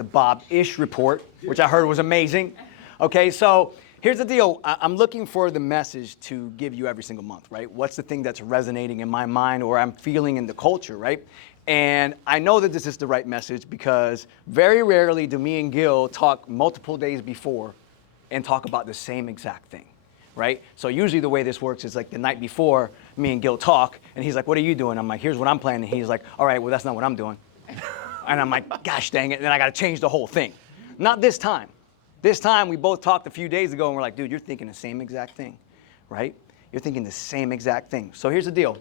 the Bob-ish report, which I heard was amazing. Okay, so here's the deal. I'm looking for the message to give you every single month, right? What's the thing that's resonating in my mind or I'm feeling in the culture, right? And I know that this is the right message because very rarely do me and Gil talk multiple days before and talk about the same exact thing, right? So usually the way this works is like the night before, me and Gil talk, and he's like, what are you doing? I'm like, here's what I'm planning. He's like, all right, well, that's not what I'm doing. And I'm like, gosh dang it, and then I got to change the whole thing. Not this time. This time, we both talked a few days ago, and we're like, dude, you're thinking the same exact thing, right? You're thinking the same exact thing. So here's the deal.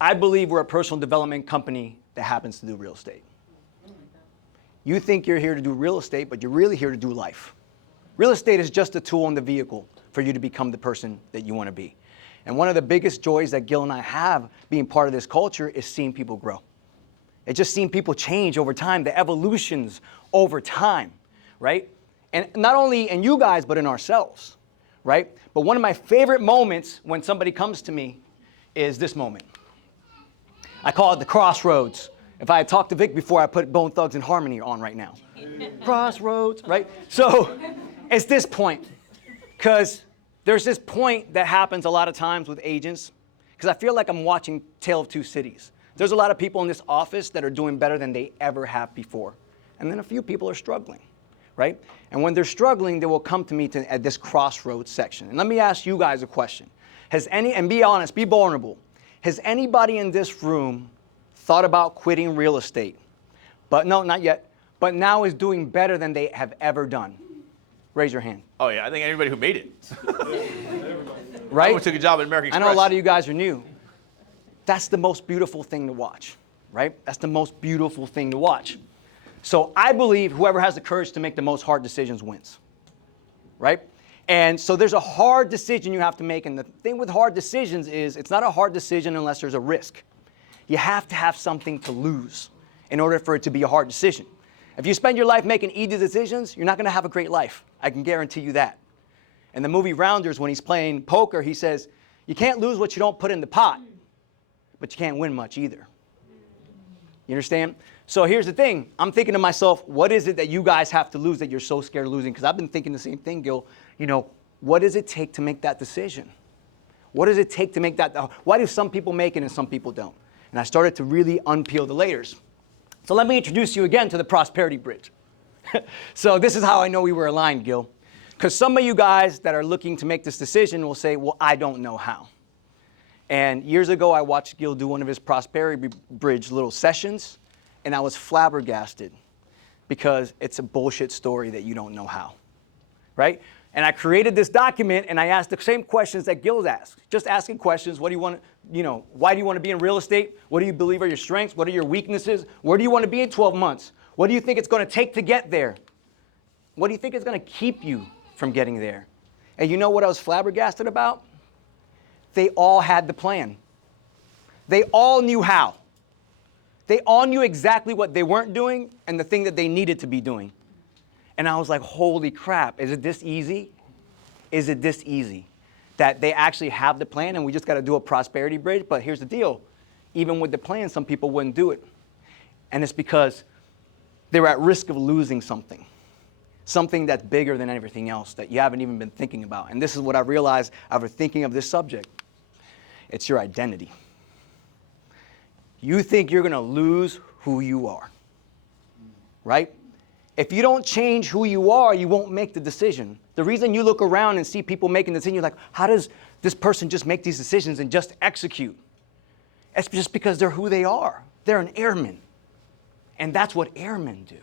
I believe we're a personal development company that happens to do real estate. You think you're here to do real estate, but you're really here to do life. Real estate is just a tool in the vehicle for you to become the person that you want to be. And one of the biggest joys that Gil and I have being part of this culture is seeing people grow. It's just seeing people change over time, the evolutions over time, right? And not only in you guys, but in ourselves, right? But one of my favorite moments when somebody comes to me is this moment. I call it the crossroads. If I had talked to Vic before, I put Bone Thugs and Harmony on right now. Crossroads, right? So it's this point, because there's this point that happens a lot of times with agents, because I feel like I'm watching Tale of Two Cities. There's a lot of people in this office that are doing better than they ever have before. And then a few people are struggling, right? And when they're struggling, they will come to me at this crossroads section. And let me ask you guys a question. And be honest, be vulnerable. Has anybody in this room thought about quitting real estate? But no, not yet. But now is doing better than they have ever done? Raise your hand. Oh, yeah, I think anybody who made it. Right? I took a job at American Express. I know a lot of you guys are new. That's the most beautiful thing to watch, right? That's the most beautiful thing to watch. So I believe whoever has the courage to make the most hard decisions wins, right? And so there's a hard decision you have to make. And the thing with hard decisions is it's not a hard decision unless there's a risk. You have to have something to lose in order for it to be a hard decision. If you spend your life making easy decisions, you're not going to have a great life. I can guarantee you that. In the movie Rounders, when he's playing poker, he says, you can't lose what you don't put in the pot, but you can't win much either. You understand? So here's the thing. I'm thinking to myself, what is it that you guys have to lose that you're so scared of losing? Because I've been thinking the same thing, Gil. You know, what does it take to make that decision? What does it take to make that? Why do some people make it and some people don't? And I started to really unpeel the layers. So let me introduce you again to the prosperity bridge. So this is how I know we were aligned, Gil. Because some of you guys that are looking to make this decision will say, well, I don't know how. And years ago, I watched Gil do one of his prosperity bridge little sessions, and I was flabbergasted because it's a bullshit story that you don't know how, right? And I created this document, and I asked the same questions that Gil's asked. Just asking questions. What do you want, why do you want to be in real estate? What do you believe are your strengths? What are your weaknesses? Where do you want to be in 12 months? What do you think it's going to take to get there? What do you think is going to keep you from getting there? And you know what I was flabbergasted about? They all had the plan. They all knew how. They all knew exactly what they weren't doing and the thing that they needed to be doing. And I was like, holy crap, is it this easy? Is it this easy? That they actually have the plan and we just got to do a prosperity bridge? But here's the deal. Even with the plan, some people wouldn't do it. And it's because they were at risk of losing something. Something that's bigger than everything else that you haven't even been thinking about. And this is what I realized after thinking of this subject. It's your identity. You think you're going to lose who you are, right? If you don't change who you are, you won't make the decision. The reason you look around and see people making decisions, you're like, how does this person just make these decisions and just execute? It's just because they're who they are. They're an airman. And that's what airmen do.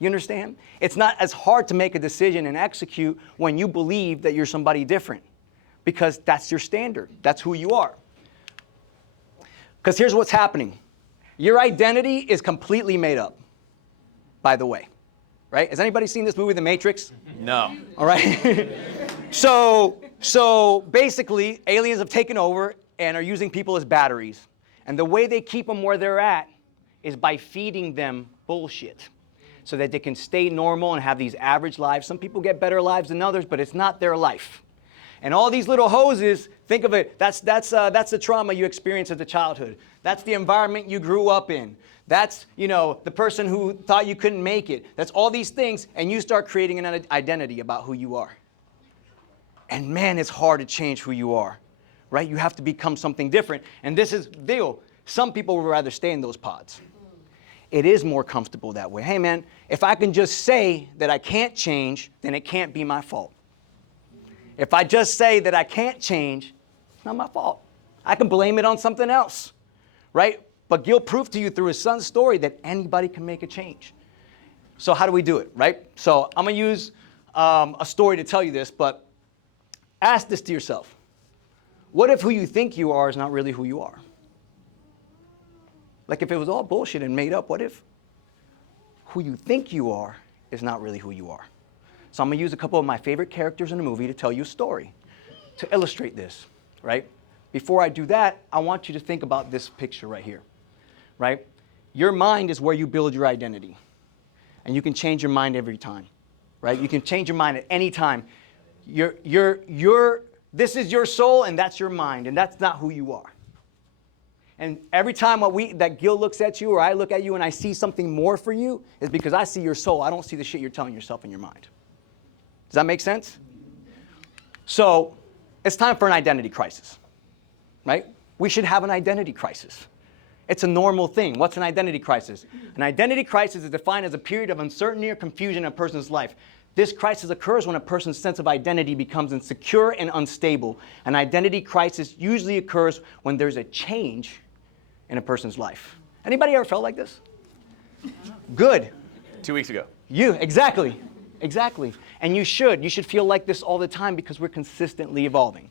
You understand? It's not as hard to make a decision and execute when you believe that you're somebody different. Because that's your standard. That's who you are. Because here's what's happening. Your identity is completely made up, by the way. Right? Has anybody seen this movie, The Matrix? No. All right. So basically, aliens have taken over and are using people as batteries. And the way they keep them where they're at is by feeding them bullshit so that they can stay normal and have these average lives. Some people get better lives than others, but it's not their life. And all these little hoses, think of it, that's the trauma you experienced as a childhood. That's the environment you grew up in. That's, the person who thought you couldn't make it. That's all these things, and you start creating an identity about who you are. And man, it's hard to change who you are, right? You have to become something different. And this is the deal. Some people would rather stay in those pods. It is more comfortable that way. Hey man, if I can just say that I can't change, then it can't be my fault. If I just say that I can't change, it's not my fault. I can blame it on something else, right? But Gil proved to you through his son's story that anybody can make a change. So how do we do it, right? So I'm going to use a story to tell you this, but ask this to yourself. What if who you think you are is not really who you are? Like if it was all bullshit and made up, what if who you think you are is not really who you are? So I'm going to use a couple of my favorite characters in the movie to tell you a story to illustrate this, right? Before I do that, I want you to think about this picture right here, right? Your mind is where you build your identity. And you can change your mind every time, right? You can change your mind at any time. This is your soul and that's your mind, and that's not who you are. And every time that Gil looks at you or I look at you and I see something more for you is because I see your soul. I don't see the shit you're telling yourself in your mind. Does that make sense? So it's time for an identity crisis, right? We should have an identity crisis. It's a normal thing. What's an identity crisis? An identity crisis is defined as a period of uncertainty or confusion in a person's life. This crisis occurs when a person's sense of identity becomes insecure and unstable. An identity crisis usually occurs when there's a change in a person's life. Anybody ever felt like this? Good. 2 weeks ago. Exactly. And you should feel like this all the time because we're consistently evolving.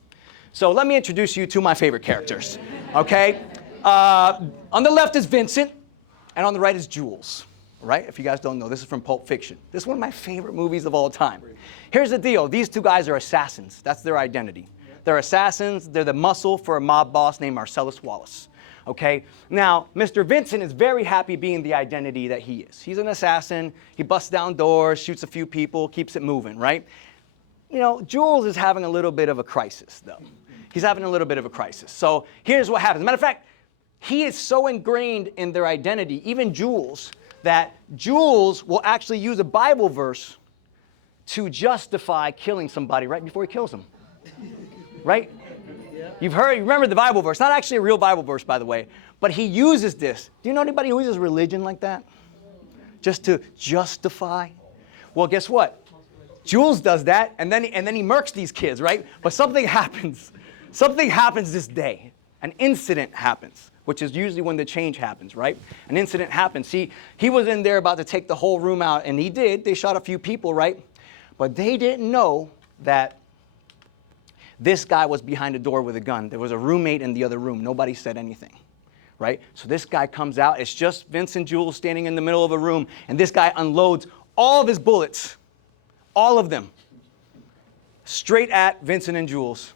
So let me introduce you to my favorite characters, okay? On the left is Vincent, and on the right is Jules. Right? If you guys don't know, this is from Pulp Fiction. This is one of my favorite movies of all time. Here's the deal. These two guys are assassins. That's their identity. They're assassins. They're the muscle for a mob boss named Marcellus Wallace. Okay? Now, Mr. Vincent is very happy being the identity that he is. He's an assassin. He busts down doors, shoots a few people, keeps it moving, right? Jules is having a little bit of a crisis, though. He's having a little bit of a crisis. So here's what happens. Matter of fact, he is so ingrained in their identity, even Jules, that Jules will actually use a Bible verse to justify killing somebody right before he kills them. Right? You remember the Bible verse. Not actually a real Bible verse, by the way, but he uses this. Do you know anybody who uses religion like that? Just to justify? Well, guess what? Jules does that, and then he murks these kids, right? But something happens. Something happens this day. An incident happens, which is usually when the change happens, right? An incident happens. He was in there about to take the whole room out, and he did. They shot a few people, right? But they didn't know that this guy was behind a door with a gun. There was a roommate in the other room. Nobody said anything, right? So this guy comes out. It's just Vince and Jules standing in the middle of a room, and this guy unloads all of his bullets, all of them, straight at Vincent and Jules.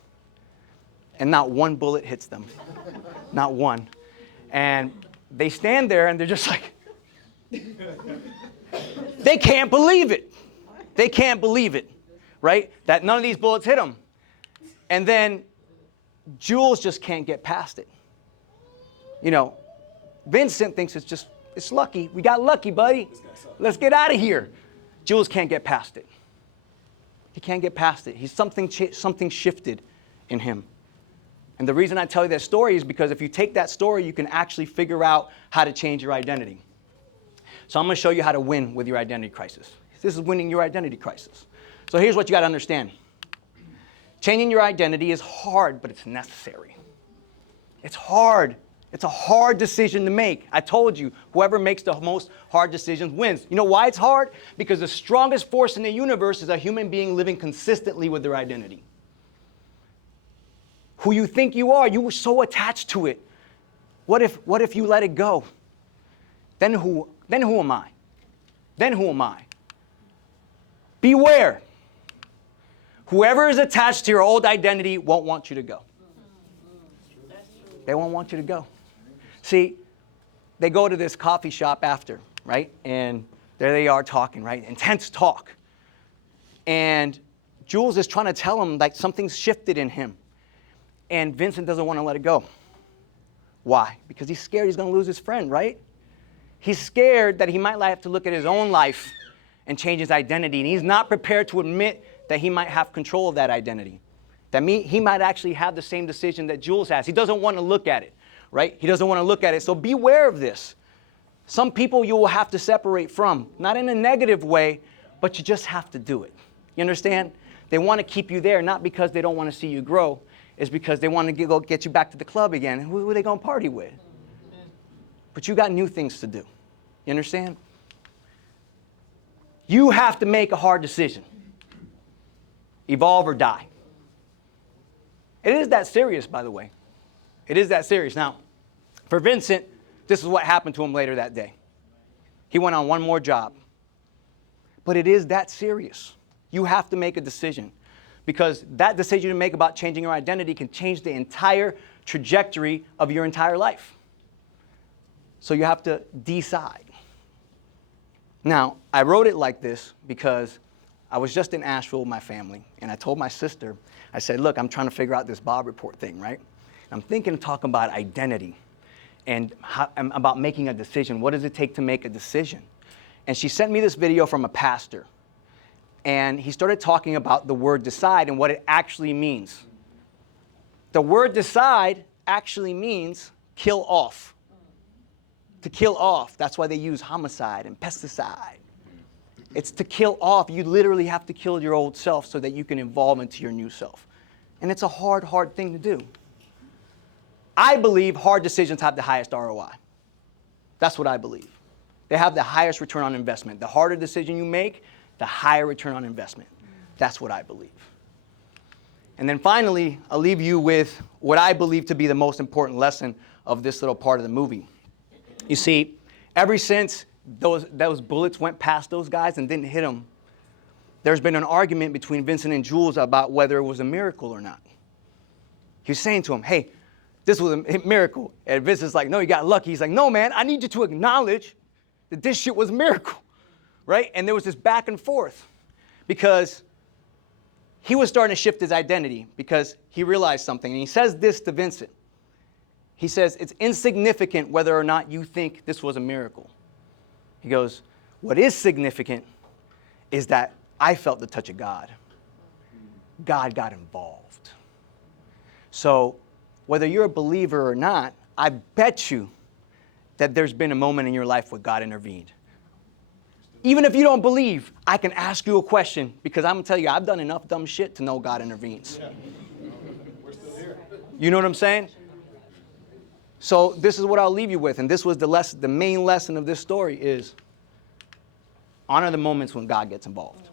And not one bullet hits them. Not one. And they stand there and they're just like, they can't believe it. They can't believe it, right? That none of these bullets hit them. And then Jules just can't get past it. Vincent thinks it's lucky. We got lucky, buddy. Let's get out of here. Jules can't get past it. He can't get past it. Something shifted in him. And the reason I tell you that story is because if you take that story, you can actually figure out how to change your identity. So I'm going to show you how to win with your identity crisis. This is winning your identity crisis. So here's what you got to understand. Changing your identity is hard, but it's necessary. It's hard. It's a hard decision to make. I told you, whoever makes the most hard decisions wins. You know why it's hard? Because the strongest force in the universe is a human being living consistently with their identity. Who you think you are, you were so attached to it. What if you let it go? Then who am I? Then who am I? Beware. Whoever is attached to your old identity won't want you to go. They won't want you to go. See, they go to this coffee shop after, right? And there they are talking, right? Intense talk. And Jules is trying to tell him like something's shifted in him. And Vincent doesn't want to let it go. Why? Because he's scared he's going to lose his friend, right? He's scared that he might have to look at his own life and change his identity. And he's not prepared to admit that he might have control of that identity. That he might actually have the same decision that Jules has. He doesn't want to look at it, right? He doesn't want to look at it. So beware of this. Some people you will have to separate from, not in a negative way, but you just have to do it. You understand? They want to keep you there, not because they don't want to see you grow. It's because they want to go get you back to the club again. Who are they going to party with? But you got new things to do. You understand? You have to make a hard decision. Evolve or die. It is that serious, by the way. It is that serious. Now, for Vincent, this is what happened to him later that day. He went on one more job. But it is that serious. You have to make a decision. Because that decision you make about changing your identity can change the entire trajectory of your entire life. So you have to decide. Now, I wrote it like this because I was just in Asheville with my family, and I told my sister, I said, look, I'm trying to figure out this Bob report thing, right? I'm thinking of talking about identity and about making a decision. What does it take to make a decision? And she sent me this video from a pastor. And he started talking about the word decide and what it actually means. The word decide actually means kill off. To kill off. That's why they use homicide and pesticide. It's to kill off. You literally have to kill your old self so that you can evolve into your new self. And it's a hard, hard thing to do. I believe hard decisions have the highest ROI. That's what I believe. They have the highest return on investment. The harder decision you make, the higher return on investment. That's what I believe. And then finally, I'll leave you with what I believe to be the most important lesson of this little part of the movie. You see, ever since those bullets went past those guys and didn't hit them, there's been an argument between Vincent and Jules about whether it was a miracle or not. He was saying to him, hey, this was a miracle. And Vincent's like, no, you got lucky. He's like, no, man, I need you to acknowledge that this shit was a miracle. Right? And there was this back and forth because he was starting to shift his identity because he realized something. And he says this to Vincent. He says, it's insignificant whether or not you think this was a miracle. He goes, what is significant is that I felt the touch of God. God got involved. So whether you're a believer or not, I bet you that there's been a moment in your life where God intervened. Even if you don't believe, I can ask you a question because I'm going to tell you, I've done enough dumb shit to know God intervenes. Yeah. We're still here. You know what I'm saying? So this is what I'll leave you with. And this was the main lesson of this story is honor the moments when God gets involved.